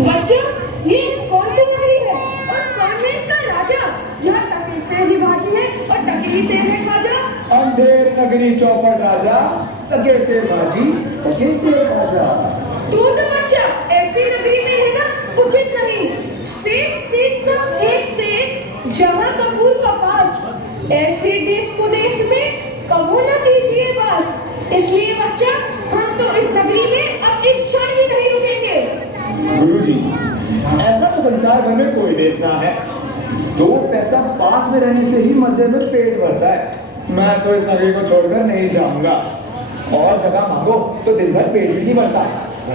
बच्चों, ये कौन सी नगरी है और कौन है इसका राजा? जहाँ टकी से ही बाजी है और टकी से है खाजा। अंधेर नगरी चौपड़ राजा, सगे से बाजी सगे से राजा। तू तो बच्चा ऐसी नगरी में है ना उचित नहीं। सेठ सब एक से जहाँ कपूर का पास, ऐसे देश को देश में कबूल न कीजिए बस। इसलिए बच्चा हम तो इस नगरी में अब एक क्षण भी नहीं रुकेंगे। गुरुजी, ऐसा तो संसार भर में कोई देश ना है। दो पैसा पास में रहने से ही मजे में पेट भरता है। मैं तो इस नगरी को छोड़कर नहीं जाऊंगा। और जगह मांगो तो दिन भर पेट भी नहीं भरता।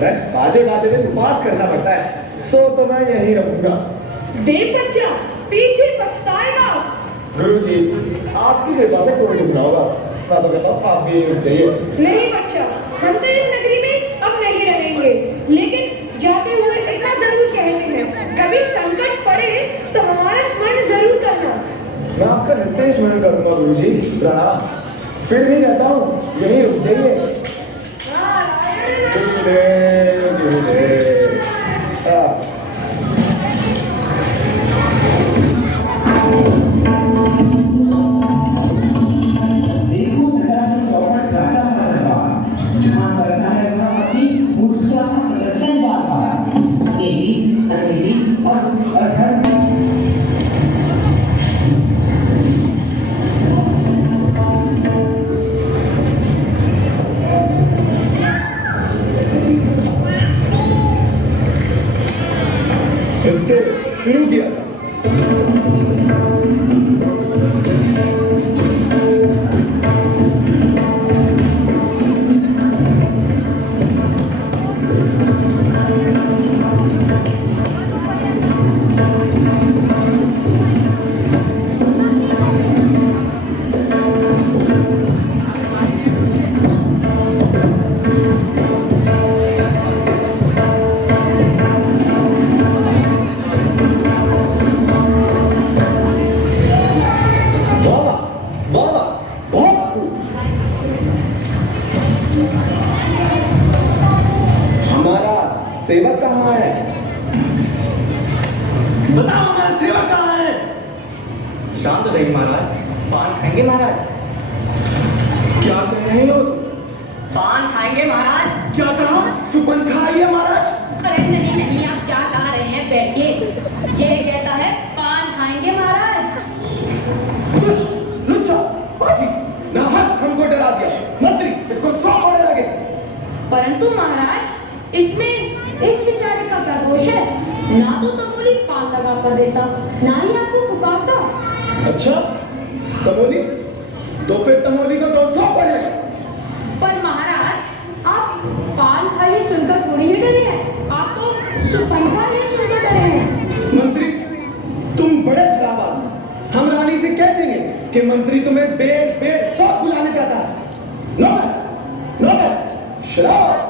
रज बाजे गाजे दिन उपवास करना पड़ता है। सो तो मैं यहीं रहूंगा। देख बच्चा, पीछे पछताएगा। गुरुजी, आपकी कृपा से कोई नहीं होगा। मैं तो कहता हूँ आप भी रुक जाइए। नहीं बच्चा, हम तो इस नगरी में अब नहीं रहेंगे, लेकिन जाते हुए इतना जरूर कहते हैं, कभी संकट पड़े तो हमारा स्मरण जरूर करना। मैं आपका नित्य स्मरण करूंगा गुरुजी। प्रणाम। फिर भी कहता हूँ यहीं रुक जाइए। गुरुदेव, गुरुदेव। देखो सकारात्मक चौपट राजा का दरबार, जहाँ करता है वह अपनी मूर्खता का प्रदर्शन बार-बार। यही अंग्रेजी और अधर्म शुरू किया। सेवक कहाँ है? बताओ हमारा सेवक कहाँ है? शांत रहिए महाराज। पान खाएंगे महाराज? क्या कह रहे हो? पान खाएंगे महाराज? क्या कहा? सुपन खाइए महाराज। अरे नहीं नहीं, आप जा कहाँ रहे हैं? बैठिए। ये कहता है पान खाएंगे महाराज। लुच्चा बाजी नाहक हमको डरा दिया। मंत्री इसको 100 मारने लगे। परंतु महाराज, इसमें इस बेचारे का क्या दोष है? ना तो तमोली पान लगा कर देता, ना ही आपको पुकारता। अच्छा, तमोली? तो फिर तमोली को 200 पड़ेगा। पर महाराज, आप पान खाइए सुनकर थोड़ी ही डरे हैं। आप तो सुपन खाइए सुनकर डरे हैं। मंत्री, तुम बड़े खराब आदमी। हम रानी से कह देंगे कि मंत्री तुम्हें बेर बेर 100 बुलाने चाहता है। नो, शराब।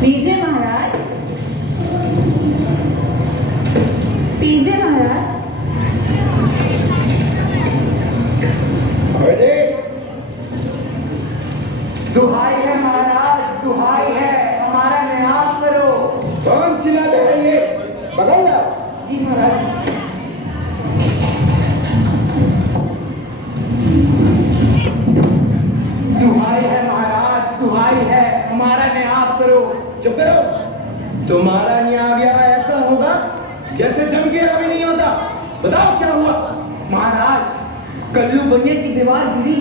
पीजिए महाराज, पीजिए महाराज। दुहाई है महाराज, दुहाई है, हमारा न्याय करो। कौन चिल्लाते हैं ये? पकड़ लो। जी महाराज। दुहाई है महाराज, दुहाई है, हमारा न्याय करो। चुप करो। तुम्हारा न्याय ऐसा होगा जैसे जम के अभी नहीं होता। बताओ क्या हुआ? महाराज, कल्लू बनिया की दीवार गिरी,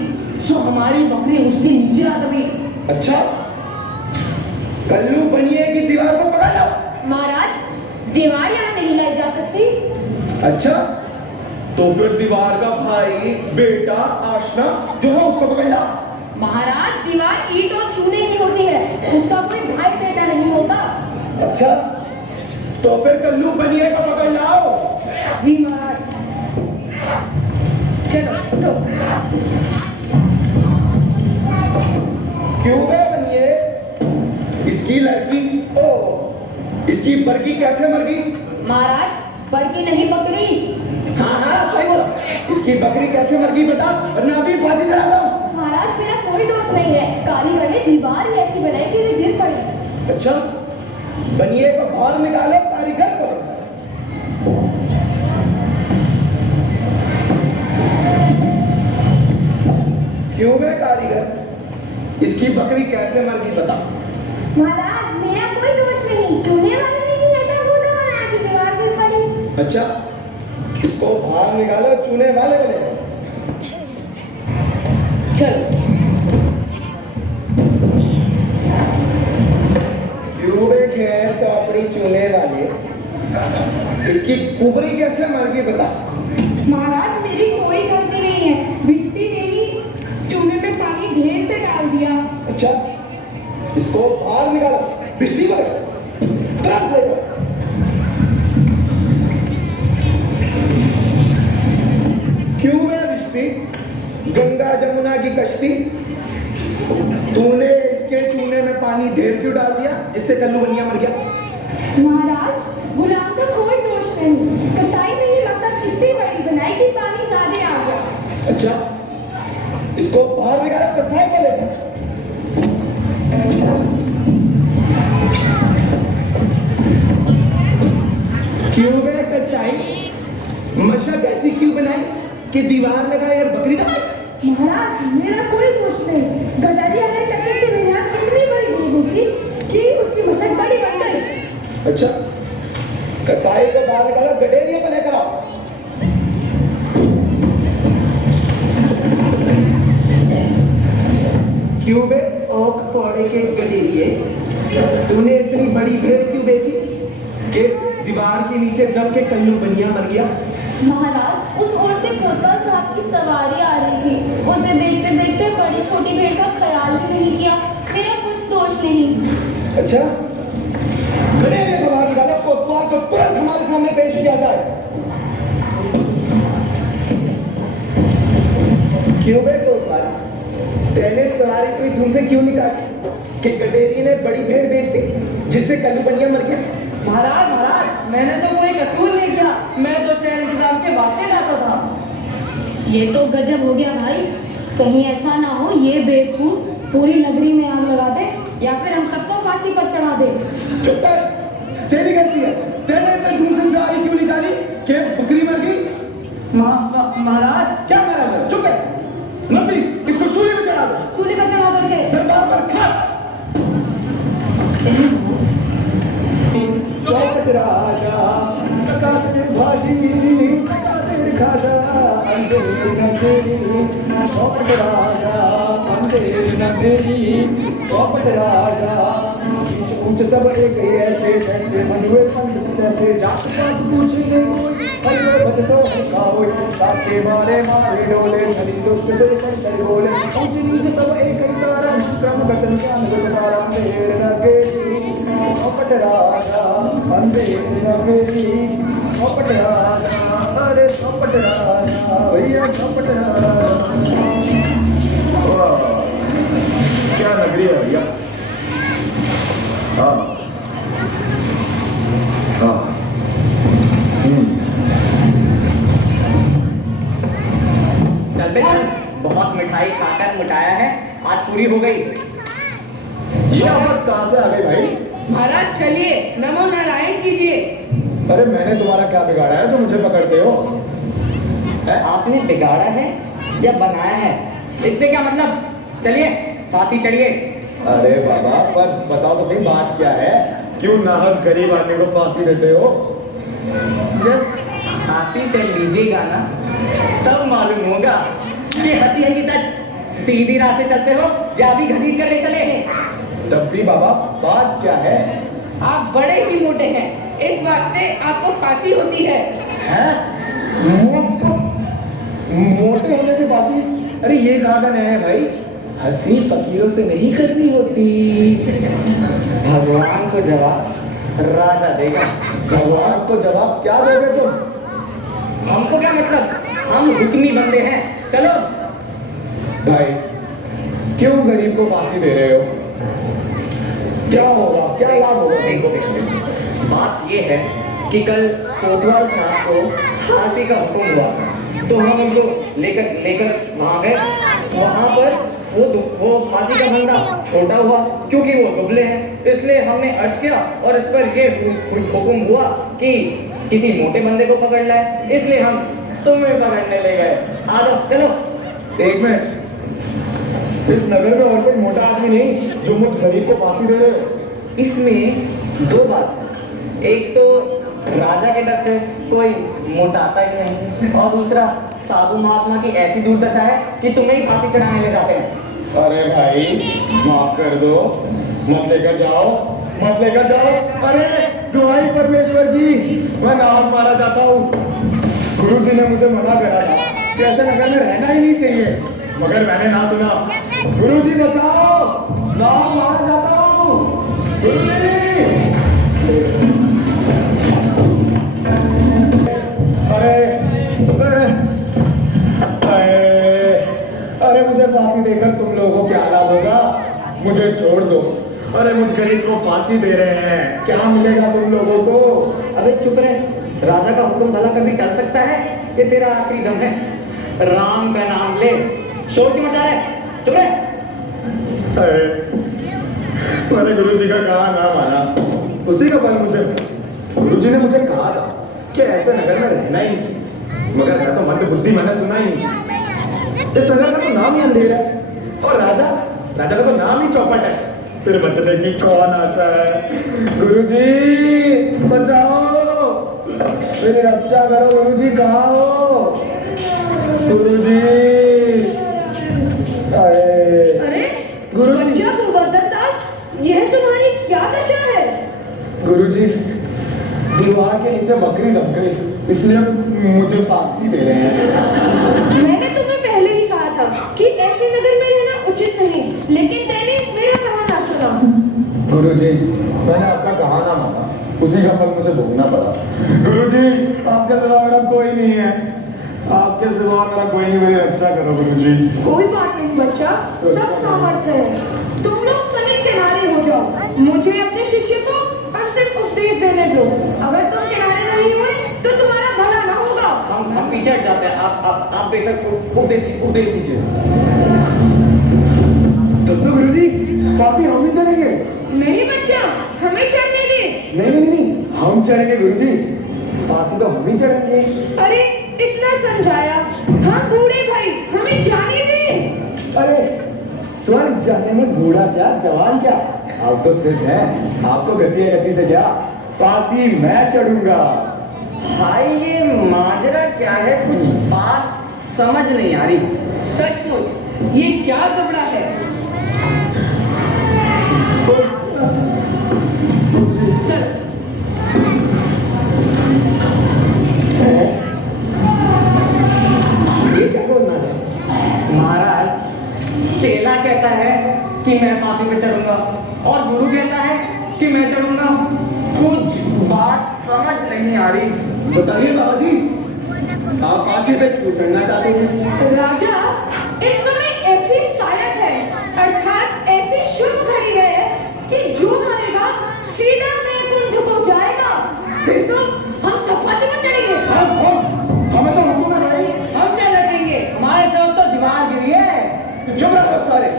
सो हमारी बकरी उसके नीचे आ दबी। अच्छा, कल्लू बनिए की दीवार को पकड़ लो। महाराज, दीवार यहाँ नहीं लाई जा सकती। अच्छा, तो फिर दीवार का भाई बेटा आशना जो है उसको पकड़ लो। महाराज, दीवार ईंट और चूने की होती है, उसका कोई भाई बेटा नहीं होता। अच्छा, तो फिर कल्लू बनिए को पकड़ लाओ। जी महाराज। चलो उठो। क्यों बे बनिए? इसकी लड़की ओ इसकी बरकी कैसे मर गई? महाराज, बल्कि नहीं बकरी। हाँ सही बोला। इसकी बकरी कैसे मर गई बता, वरना अभी फांसी चढ़ा दो। महाराज, मेरा कोई दोष नहीं है। कारीगर ने दीवार ही ऐसी बनाई कि वे अच्छा, बनिए को बाहर निकालो, कारीगर को क्यों है कारीगर? इसकी बकरी कैसे मर गई बता। महाराज मेरा कोई दोष नहीं, चूने वाले ने ही ऐसा बूढ़ा बनाया कि दीवार गिर पड़ी। अच्छा, इसको बाहर निकालो, चूने वाले को ले जाओ। चलो क्यूबे खैर सोपड़ी चूने वाले, इसकी कुबरी कैसे मर गई बता। महाराज मेरी कोई गलती नहीं है, बिजली ने ही चूने में पानी ढेर से डाल दिया। अच्छा, इसको बाहर निकालो, बिजली को ले जाओ, तुरंत ले जाओ। क्यों है बिजली? गंगा जमुना की कश्ती, तूने इसके चूने में पानी ढेर क्यों डाल दिया जिससे कल्लू बनिया मर गया? महाराज गुलाम का कोई दोष नहीं, कसाई ने ये मसक इतनी बड़ी बनाई कि पानी ज्यादा आ गया। अच्छा, इसको बाहर निकालो, कसाई को ले जाओ। क्यों है कसाई? मशक ऐसी क्यों बनाई कि दीवार लगाए और बकरी दबाई? महाराज मेरा कोई दोष नहीं, गडरिया ने टक्कर से मेरे हाथ इतनी बड़ी गोली घुसी कि उसकी मशक बड़ी बन गई। अच्छा, कसाई को बाहर निकालो, गडेरिया को लेकर आओ। क्यों बे ओक पौड़े के गडेरिए, तूने इतनी बड़ी भेड़ क्यों बेची कि दीवार के नीचे दब के कल्लू बनिया मर गया? महाराज उस ओर से कोतवाल साहब की सवारी आ रही थी, उसे देखते देखते बड़ी छोटी भेड़ का ख्याल भी नहीं किया। मेरा कुछ दोष नहीं। अच्छा, गडेरिया को बाहर निकालो, कोतवाल को तुरंत हमारे सामने पेश किया जाए। क्यों बे कोतवाल, तेने सवारी इतनी धूम से क्यों निकाली कि गडेरिया ने बड़ी भेड़ बेच दी जिससे कल्लू बनिया मर गया? महाराज महाराज मैंने तो कोई कसूर नहीं किया, मैं तो शहर इंतजाम के वास्ते जाता था। ये तो गजब हो गया भाई, कहीं ऐसा ना हो ये बेवकूफ पूरी नगरी में आग लगा दे या फिर हम सबको फांसी पर चढ़ा दे। चुप कर, तेरी गलती है। तेने इतने दूर से सवारी क्यों निकाली कि बकरी मर गई? महाराज क्या महाराज है? चुप कर, मंत्री इसको सूली में चढ़ा दो। सूली पर चढ़ा दो इसे। दरबार पर खा। चौपट राजा सकाते भाजी सकाते खाजा अंधेरी नगरी, चौपट राजा अंधेरी नगरी, चौपट राजा ऊंच सब एक ही ऐसे जैसे मनुए पंडित जैसे जात पात पूछने कोई हरिओ भज सो खाओ साचे मारे मारे डोले धनी दुष्ट से संकर बोले ऊंच नीच सब एक ही सारा क्रम गठन ज्ञान गुजरारा अंधेर नगरी, चौपट राजा अंधेर नगरी, चौपट राजा, अरे चौपट राजा भैया चौपट राजा। क्या नगरी है भैया। हाँ हाँ चल बे चल, बहुत मिठाई खाकर मिटाया है, आज पूरी हो गई। ये आवाज कहाँ से आ गई भाई? महाराज चलिए नमो नारायण कीजिए। अरे मैंने तुम्हारा क्या बिगाड़ा है जो मुझे पकड़ते हो? आपने बिगाड़ा है या बनाया है, इससे क्या मतलब? चलिए फांसी चढ़िए। अरे बाबा, पर बताओ तो सही बात क्या है? क्यों नाहक गरीब आदमी को फांसी देते हो? जब फांसी चल लीजिएगा ना तब मालूम होगा कि हंसी है कि सच। सीधी राह से चलते हो या भी घसीट कर ले चले? तब भी बाबा बात क्या है? आप बड़े ही मोटे हैं, इस वास्ते आपको फांसी होती है। मोटे होने से फांसी? अरे ये कहाँ का नया है भाई? हंसी फकीरों से नहीं करनी होती। भगवान को जवाब राजा देगा। भगवान को जवाब क्या दोगे तुम? हमको क्या मतलब, हम हुक्मी बंदे हैं। चलो भाई, क्यों गरीब को फांसी दे रहे हो? क्या होगा, क्या लाभ होगा? देखो देखो, बात ये है कि कल कोतवाल साहब को फांसी का हुक्म हुआ तो हम उनको लेकर वहां गए। वहां पर वो फांसी का फंदा छोटा हुआ क्योंकि वो दुबले हैं, इसलिए हमने अर्ज किया और इस पर ये हुक्म हुआ कि किसी मोटे बंदे को पकड़ लाए, इसलिए हम तुम्हें पकड़ने ले गए। आ जाओ, चलो। एक मिनट, इस नगर में और कोई मोटा आदमी नहीं जो मुझ गरीब को फांसी दे रहे हो? इसमें दो बात है, एक तो राजा के डर से कोई मोटाता ही नहीं, और दूसरा साधु महात्मा की ऐसी दुर्दशा है कि तुम्हें ही फांसी चढ़ाने ले जाते हैं। अरे भाई माफ कर दो, मत लेकर जाओ, मत लेकर जाओ। अरे दुहाई परमेश्वर की, मैं नाम मारा जाता हूँ। गुरुजी ने मुझे मना करा था कि ऐसे नगर में रहना ही नहीं चाहिए, मगर मैंने ना सुना। गुरुजी बचाओ, नाम मारा जाता हूँ। गुरुजी! अरे अरे अरे मुझे फांसी देकर तुम लोगों को क्या लाभ होगा? मुझे छोड़ दो। अरे मुझ गरीब को फांसी दे रहे हैं, क्या मिलेगा तुम लोगों को? अबे चुप रहे, राजा का हुक्म भला कभी टल सकता है? ये तेरा आखिरी दम है, राम का नाम ले। शोर क्यों मचा रहे? चुप रहे। मैंने गुरुजी का कहा ना माना, उसी का फल मुझे। गुरुजी ने मुझे कहा था कि ऐसे नगर में रहना ही नहीं, मगर मैं तो मंद बुद्धि, मैंने सुना ही नहीं। इस नगर का तो नाम ही अंधेर है, और राजा का तो नाम ही चौपट है। फिर बचने की कौन आशा है? गुरुजी बचाओ, मेरी रक्षा करो। गुरुजी कहाँ हो? गुरुजी! अरे गुरुजी! बच्चा गोवर्धन दास, यह तुम्हारी क्या दशा है? गुरुजी, दीवार के नीचे बकरी दब गई, इसलिए मुझे फांसी दे रहे हैं। मैंने तुम्हें पहले ही कहा था कि ऐसे नगर में रहना उचित नहीं, लेकिन तेने मेरा कहा ना सुना। गुरुजी, मैंने आपका कहा ना माना, उसी का फल मुझे भोगना पड़ा। गुरुजी, आपके सिवा मेरा कोई नहीं है, आपके सिवा मेरा कोई नहीं, मेरी रक्षा करो गुरुजी। कोई बात नहीं बच्चा, सब सामर्थ्य है। तुम लोग तनिक किनारे हो जाओ, मुझे अपने शिष्य को अंतिम उपदेश देने दो। अगर तुम किनारे नहीं हुए तो तुम्हारा भला न होगा। हम पीछे हट जाते हैं, आप बेशक उपदेश दीजिए। दद्दू गुरुजी, फांसी हम ही चढ़ेंगे। नहीं बच्चा, हमें चढ़ने दे। नहीं, हम चढ़ेंगे गुरुजी, फांसी तो हम ही चढ़ेंगे। अरे इतना समझाया, हम बूढ़े भाई, हमें जाने दे। अरे स्वर्ग जाने में बूढ़ा क्या, जवान क्या, आप तो सिद्ध है, आपको गति है, गति से क्या, फांसी मैं चढ़ूंगा। भाई ये माजरा क्या है, कुछ बात समझ नहीं आ रही। सचमुच ये क्या कपड़ा है? चल। ये क्या बोलना है? महाराज, चेला कहता है कि मैं फांसी पे चढ़ूंगा और गुरु कहता है कि मैं चढ़ूंगा। कुछ बात समझ नहीं आ रही। बताइए बाबा जी, आप फांसी पे क्यों चढ़ना चाहते हैं? राजा, इस समय ऐसी शायद है, अर्थात ऐसी शुभ घड़ी है कि जो मरेगा सीधा वैकुंठ को जाएगा। फिर तो हम सब फांसी पर चढ़ेंगे। हमें तो हुक्म है भाई। हम चल रखेंगे, हमारे सब तो दीवार गिरी है। चुप रहो सारे,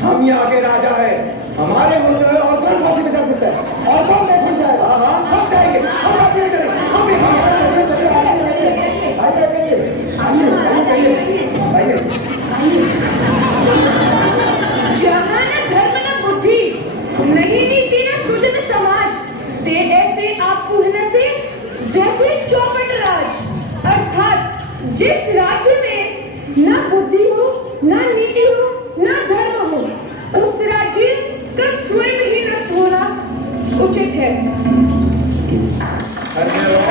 हम यहाँ के राजा हैं, हमारे मुल्क में और कौन फांसी पे चढ़ सकता है, और कौन वैकुंठ जाएगा? हाँ, हम जाएंगे, हम फांसी पे चढ़ेंगे, हम भी फांसी पे चढ़ेंगे, चलिए, आइए। जहाँ न धर्म न बुद्धि, नहीं नीति न सुजन समाज, ते ऐसे आप पूर्ण से जैसे चौपट राज। अर्थात जिस राज्य में न बुद्धि हो, न नीति हो, न धर्म हो, उस राज्य का स्वयं ही नष्ट होना उचित है। धन्यवाद।